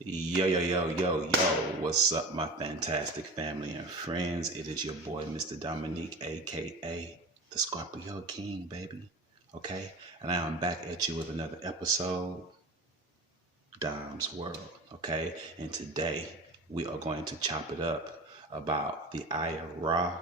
Yo, yo, yo, yo, yo, what's up, my fantastic family and friends? It is your boy, Mr. Dominique, aka the Scorpio King, baby. Okay, and I am back at you with another episode, Dom's World. Okay, and today we are going to chop it up about the Eye of Ra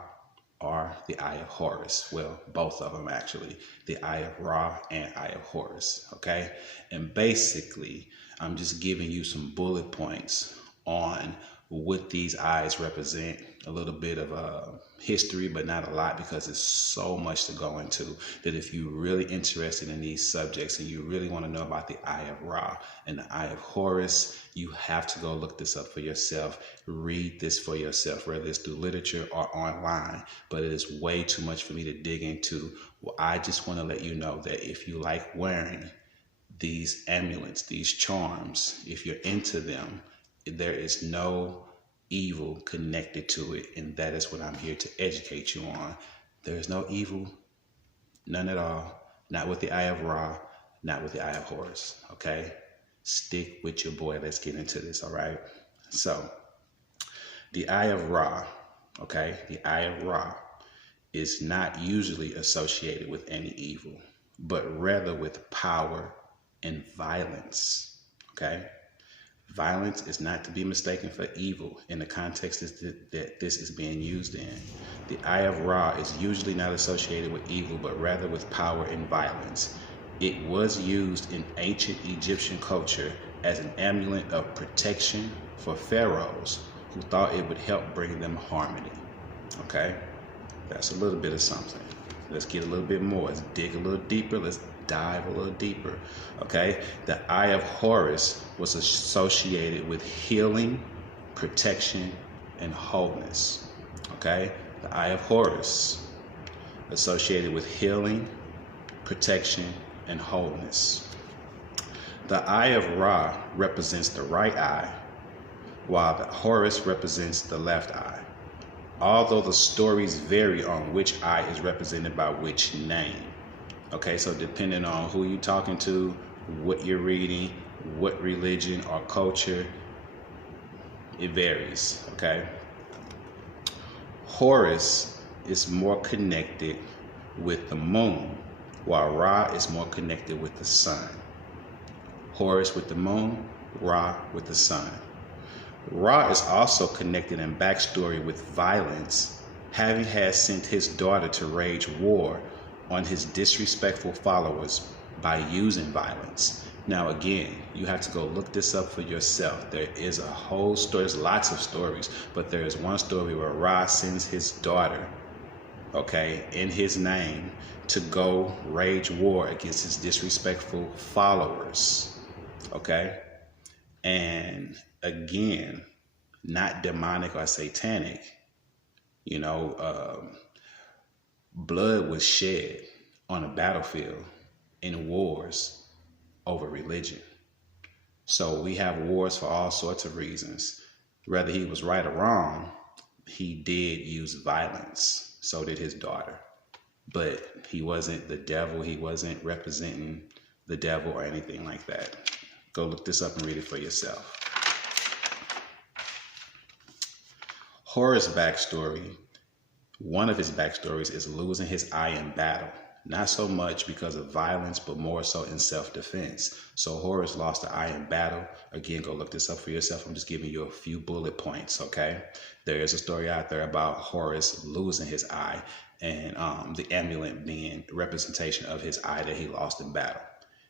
or the Eye of Horus. Well, both of them actually, the Eye of Ra and Eye of Horus. Okay, and basically, I'm just giving you some bullet points on what these eyes represent, a little bit of history, but not a lot because there's so much to go into that if you're really interested in these subjects and you really want to know about the Eye of Ra and the Eye of Horus, you have to go look this up for yourself, read this for yourself, whether it's through literature or online, but it is way too much for me to dig into. Well, I just want to let you know that if you like wearing these amulets, these charms, if you're into them, there is no evil connected to it. And that is what I'm here to educate you on. There is no evil, none at all. Not with the Eye of Ra, not with the Eye of Horus. Okay? Stick with your boy. Let's get into this. All right? So, the Eye of Ra, okay? The Eye of Ra is not usually associated with any evil, but rather with power and violence. Okay? Violence is not to be mistaken for evil in the context that this is being used in. The Eye of Ra is usually not associated with evil, but rather with power and violence. It was used in ancient Egyptian culture as an amulet of protection for pharaohs who thought it would help bring them harmony. Okay? That's a little bit of something. Let's get a little bit more. Let's dig a little deeper. Let's dive a little deeper. Okay? The Eye of Horus was associated with healing, protection, and wholeness. Okay? The Eye of Horus associated with healing, protection, and wholeness. The Eye of Ra represents the right eye, while the Horus represents the left eye. Although the stories vary on which eye is represented by which name. Okay, so depending on who you're talking to, what you're reading, what religion or culture, it varies. Okay. Horus is more connected with the moon, while Ra is more connected with the sun. Horus with the moon, Ra with the sun. Ra is also connected in backstory with violence, having had sent his daughter to wage war on his disrespectful followers by using violence. Now again, you have to go look this up for yourself. There is a whole story, there's lots of stories, but there is one story where Ra sends his daughter, okay, in his name to go wage war against his disrespectful followers, okay? And again, not demonic or satanic, blood was shed on a battlefield in wars over religion. So we have wars for all sorts of reasons. Whether he was right or wrong, he did use violence. So did his daughter. But he wasn't the devil. He wasn't representing the devil or anything like that. Go look this up and read it for yourself. Horace Backstory. One of his backstories is losing his eye in battle. Not so much because of violence, but more so in self-defense. So Horace lost the eye in battle. Again, go look this up for yourself. I'm just giving you a few bullet points, okay? There is a story out there about Horace losing his eye and the amulet being representation of his eye that he lost in battle.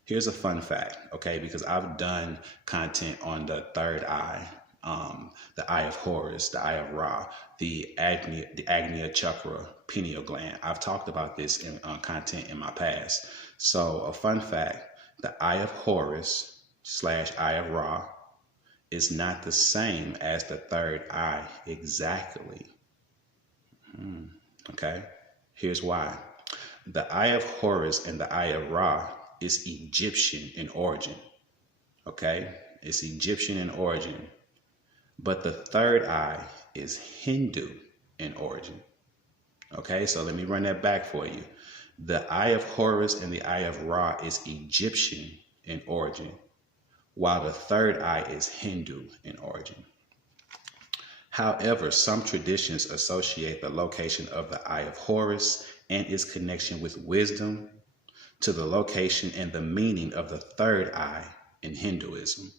Here's a fun fact, okay? Because I've done content on the third eye, the Eye of Horus, the Eye of Ra, the Agnya Chakra, pineal gland. I've talked about this in content in my past. So a fun fact, the Eye of Horus / Eye of Ra is not the same as the third eye exactly. Okay, here's why. The Eye of Horus and the Eye of Ra is Egyptian in origin. Okay, it's Egyptian in origin. But the third eye is Hindu in origin. Okay, so let me run that back for you. The Eye of Horus and the Eye of Ra is Egyptian in origin, while the third eye is Hindu in origin. However, some traditions associate the location of the Eye of Horus and its connection with wisdom to the location and the meaning of the third eye in Hinduism.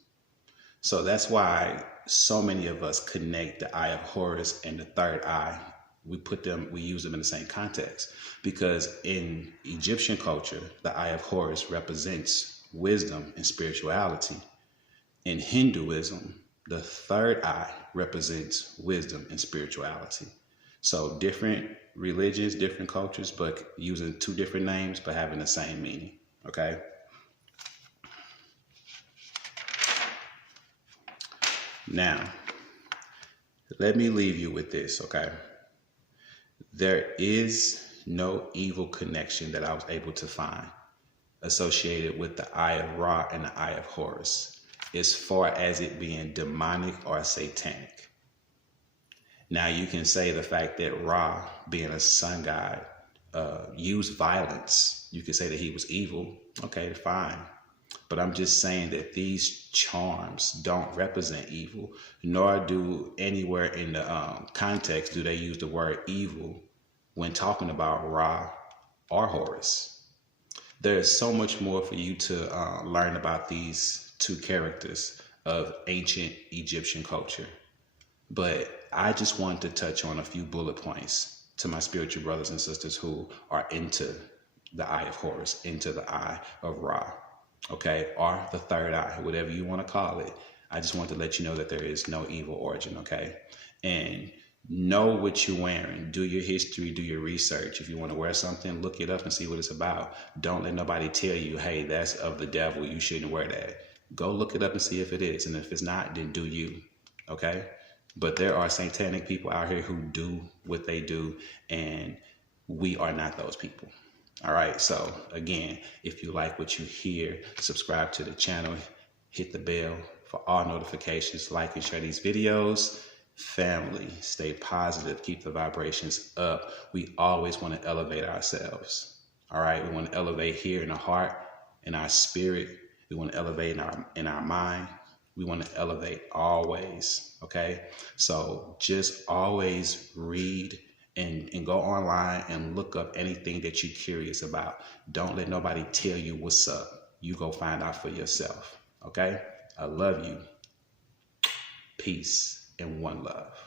So that's why so many of us connect the Eye of Horus and the third eye. We use them in the same context, because in Egyptian culture, the Eye of Horus represents wisdom and spirituality. In Hinduism, the third eye represents wisdom and spirituality. So different religions, different cultures, but using two different names, but having the same meaning, okay? Now, let me leave you with this, okay? There is no evil connection that I was able to find associated with the Eye of Ra and the Eye of Horus, as far as it being demonic or satanic. Now, you can say the fact that Ra, being a sun god, used violence. You can say that he was evil. Okay, fine. But I'm just saying that these charms don't represent evil, nor do anywhere in the context do they use the word evil when talking about Ra or Horus. There is so much more for you to learn about these two characters of ancient Egyptian culture. But I just wanted to touch on a few bullet points to my spiritual brothers and sisters who are into the Eye of Horus, into the Eye of Ra, okay, or the third eye, whatever you want to call it. I just want to let you know that there is no evil origin, okay? And know what you're wearing. Do your history, do your research. If you want to wear something, look it up and see what it's about. Don't let nobody tell you, hey, that's of the devil, you shouldn't wear that. Go look it up and see if it is. And if it's not, then do you, okay? But there are satanic people out here who do what they do, and we are not those people. All right, so again, if you like what you hear, subscribe to the channel, hit the bell for all notifications, like and share these videos. Family, stay positive, keep the vibrations up. We always want to elevate ourselves. All right, we want to elevate here in the heart, in our spirit. We want to elevate in our mind. We want to elevate always, okay? So just always read and go online and look up anything that you're curious about. Don't let nobody tell you what's up. You go find out for yourself, okay? I love you. Peace and one love.